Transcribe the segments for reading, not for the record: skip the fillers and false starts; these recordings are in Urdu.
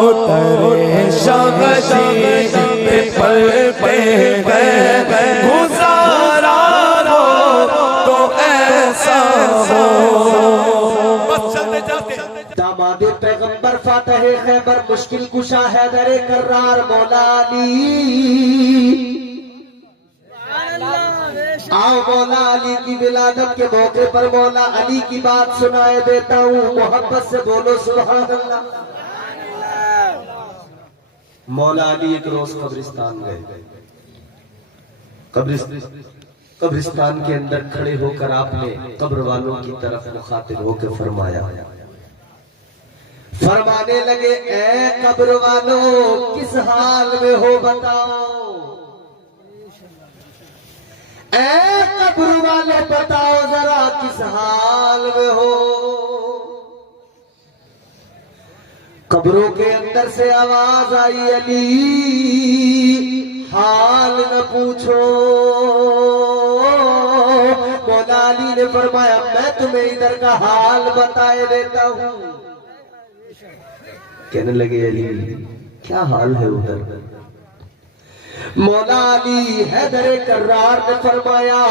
ترے شمشیر پہ پلتے ہیں گزارا ہو تو ایسا ہو. بس چلتے چلتے داماد پیغمبر فاتح خیبر مشکل کشا حیدر کرار مولا علی. آؤ مولا علی کی ولادت کے موقع پر مولا علی کی بات سنائے دیتا ہوں. محبت سے بولو سبحان اللہ. مولا علی ایک روز قبرستان گئے. قبرستان کے اندر کھڑے ہو کر آپ نے قبر والوں کی طرف مخاطب ہو کے فرمانے لگے اے قبر والوں کس حال میں ہو بتاؤ. اے قبر والے بتاؤ ذرا کس حال میں ہو. قبروں کے اندر سے آواز آئی علی حال نہ پوچھو. مولا علی نے فرمایا میں تمہیں ادھر کا حال بتائے دیتا ہوں. کہنے لگے علی کیا حال ہے ادھر. مولا علی حیدر کرار نے فرمایا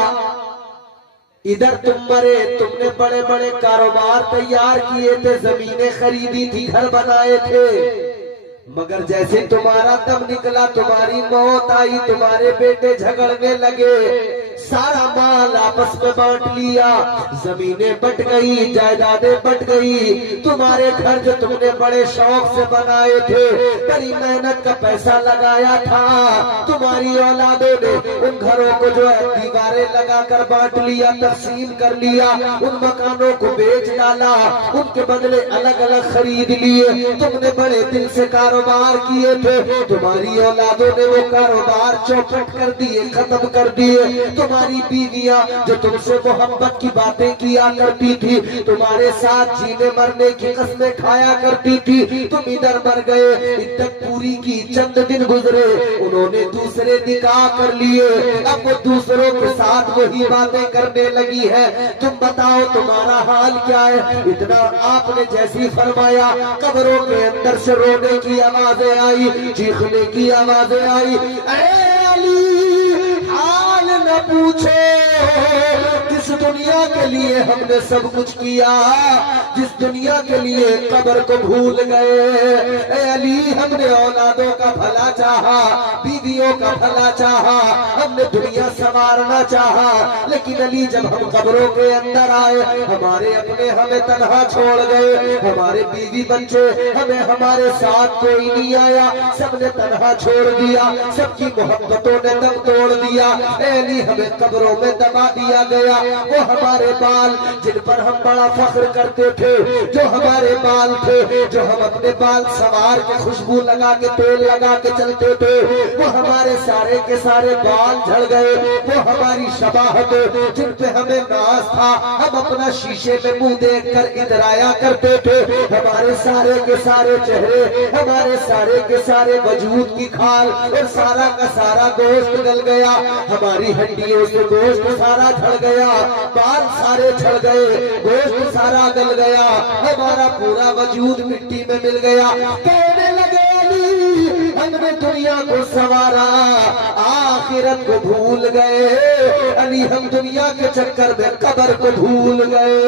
ادھر تم مرے, تم نے بڑے بڑے کاروبار تیار کیے تھے, زمینیں خریدی تھی, گھر بنائے تھے, مگر جیسے تمہارا دم نکلا تمہاری موت آئی, تمہارے بیٹے جھگڑنے لگے, سارا مال آپس میں بانٹ لیا, زمینیں بٹ گئی, جائیدادیں بٹ گئی, تمہارے گھر جو تم نے بڑے شوق سے بنائے تھے, بڑی محنت کا پیسہ لگایا تھا, تمہاری اولادوں نے ان گھروں کو جو ہے دیواریں لگا کر بانٹ لیا, تقسیم کر لیا, ان مکانوں کو بیچ ڈالا, ان کے بدلے الگ الگ خرید لیے. تم نے بڑے دل سے کاروبار کیے تھے, تمہاری اولادوں نے وہ کاروبار چوپٹ کر دیے, ختم کر دیے. تمہاری بیویاں جو تم سے محبت کی باتیں کیا کرتی تھی, تمہارے ساتھ جینے مرنے کی قسمیں کھایا کرتی تھی, تم ادھر مر گئے. عدت پوری کی, چند دن گزرے, انہوں نے دوسرے نکاح کر لیے, اب وہ دوسروں کے ساتھ وہی باتیں کرنے لگی ہے. تم بتاؤ تمہارا حال کیا ہے. اتنا آپ نے جیسی فرمایا قبروں کے اندر سے رونے کی آوازیں آئی, چیخنے کی آوازیں آئی. اے علی حال نہ پوچھے, جس دنیا کے لیے ہم نے سب کچھ کیا, جس دنیا کے لیے قبر کو بھول گئے. اے علی ہم نے اولادوں کا بھلا چاہا, بیویوں کا بھلا چاہا, ہم نے دنیا سنوارنا چاہا, لیکن علی جب ہم قبروں کے اندر آئے ہمارے اپنے ہمیں تنہا چھوڑ گئے, ہمارے بیوی بچے ہمیں ہمارے ساتھ کوئی نہیں آیا, سب نے تنہا چھوڑ دیا, سب کی محبتوں نے دم توڑ دیا. اے علی ہمیں قبروں میں دبا دیا گیا. وہ ہمارے بال جن پر ہم بڑا فخر کرتے تھے, جو ہمارے بال تھے, جو ہم اپنے بال سوار کے خوشبو لگا کے تیل لگا کے چلتے تھے, وہ ہمارے سارے کے سارے بال جھڑ گئے. وہ ہماری شباہت جن پہ ہمیں ناز تھا, ہم اپنا شیشے میں منہ دیکھ کر اترایا کرتے تھے, ہمارے سارے کے سارے چہرے, ہمارے سارے کے سارے وجود کی کھال اور سارا کا سارا گوشت گل گیا, ہماری ہڈیوں سے گوشت سارا جھڑ گیا, بال سارے جھڑ گئے, گوشت سارا گل گیا, ہمارا پورا وجود مٹی میں مل گیا. کہنے لگے علی ہم نے دنیا کو سنوارا, آخرت کو بھول گئے. علی ہم دنیا کے چکر میں قبر کو بھول گئے.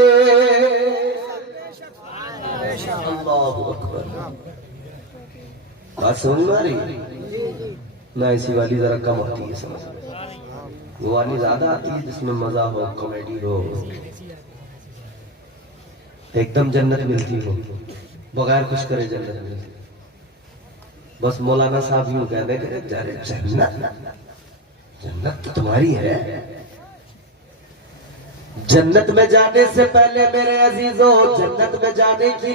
اللہ اکبر. بات سمجھ میں آ رہی نہ؟ ایسی والی ذرا کم ہوتی ہے سمجھ, وہ والی زیادہ آتی ہے جس میں مزہ ہو, کامیڈی ہو, ایک دم جنت ملتی ہو, بغیر کچھ کرے جنت ملتی. بس مولانا صاحب یوں کہتے کہ جنت تو تمہاری ہے. جنت میں جانے سے پہلے میرے عزیزوں, جنت میں جانے کی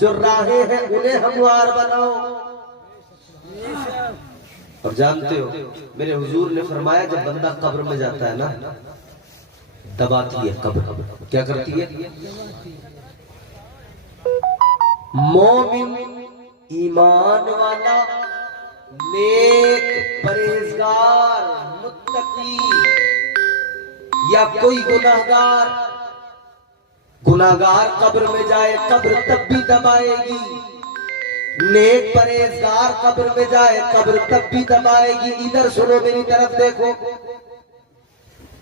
جو راہیں ہیں انہیں ہموار بناؤ. اور جانتے ہو میرے حضور نے فرمایا جب بندہ قبر میں جاتا ہے نا, دباتی ہے قبر. کیا کرتی ہے؟ مومن, ایمان والا, نیک, پرہیزگار, متقی یا کوئی گناہگار, گناہگار قبر میں جائے قبر تب بھی دبائے گی. نیک پرہیزگار قبر میں جائے قبر تب بھی دبائے گی. ادھر سنو میری طرف دیکھو.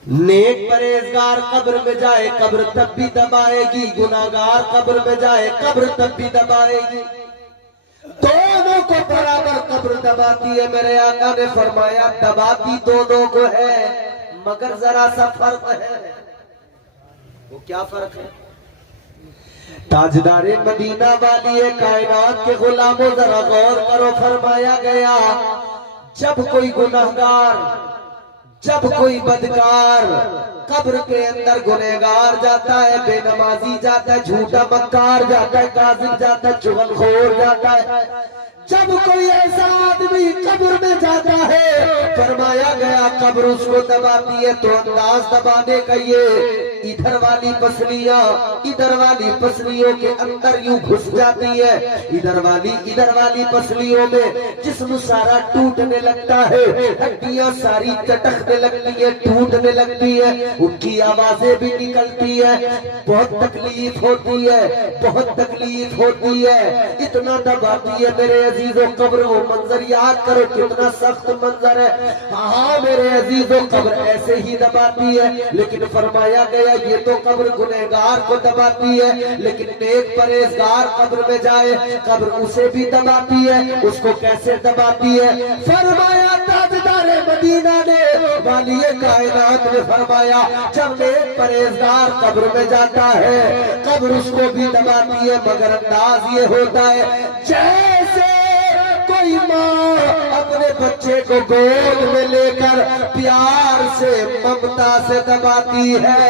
نیک پرہیزگار قبر میں جائے قبر تب بھی دبائے گی, گناہگار قبر میں جائے قبر تب بھی دبائے گی. دونوں کو برابر قبر دباتی ہے. میرے آقا نے فرمایا دباتی دونوں کو ہے مگر ذرا سا فرق ہے. وہ کیا فرق ہے؟ تاجدار مدینہ والی کائنات کے غلاموں ذرا غور کرو. فرمایا گیا جب کوئی گناہگار, جب کوئی بدکار قبر کے اندر گنہگار جاتا ہے, بے نمازی جاتا ہے, جھوٹا مکار جاتا ہے, کاذب جاتا ہے, چغل خور جاتا ہے, جب کوئی ایسا آدمی قبر میں جاتا ہے فرمایا گیا قبر اس کو دباتی ہے. تو انداز دبانے کا یہ ادھر والی پسلیوں کے اندر یوں گھس جاتی ہے, ادھر والی پسلیوں میں جسم سارا ٹوٹنے لگتا ہے, ہڈیاں ساری چٹکنے لگتی ہے, ٹوٹنے لگتی ہے, ان کی آوازیں بھی نکلتی ہے. بہت تکلیف ہوتی ہے. اتنا دباتی ہے میرے عزیزوں قبر. وہ منظر یاد کرو کتنا سخت منظر ہے. ہاں میرے عزیزوں قبر ایسے ہی دباتی ہے. لیکن فرمایا گیا یہ تو قبر گنہگار کو دباتی ہے, لیکن نیک پرہیزگار قبر میں جائے قبر اسے بھی دباتی ہے. اس کو کیسے دباتی ہے؟ فرمایا تاجدار مدینہ نے والی کائنات نے فرمایا جب نیک پرہیزگار قبر میں جاتا ہے قبر اس کو بھی دباتی ہے, مگر انداز یہ ہوتا ہے جیسے کوئی ماں اپنے بچے کو گود میں لے کر پیار سے ممتا سے دباتی ہے,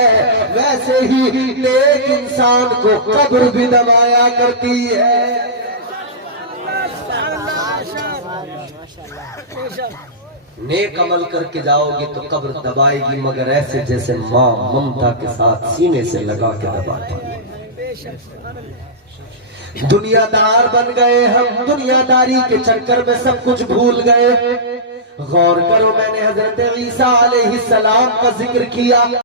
ویسے ہی نیک انسان کو قبر بھی دبایا کرتی ہے. نیک عمل کر کے جاؤ گے تو قبر دبائے گی, مگر ایسے جیسے ماں ممتا کے ساتھ سینے سے لگا کے دباتی ہے. دنیا دار بن گئے ہم, دنیا داری کے چکر میں سب کچھ بھول گئے. غور کرو میں نے حضرت عیسیٰ علیہ السلام کا ذکر کیا.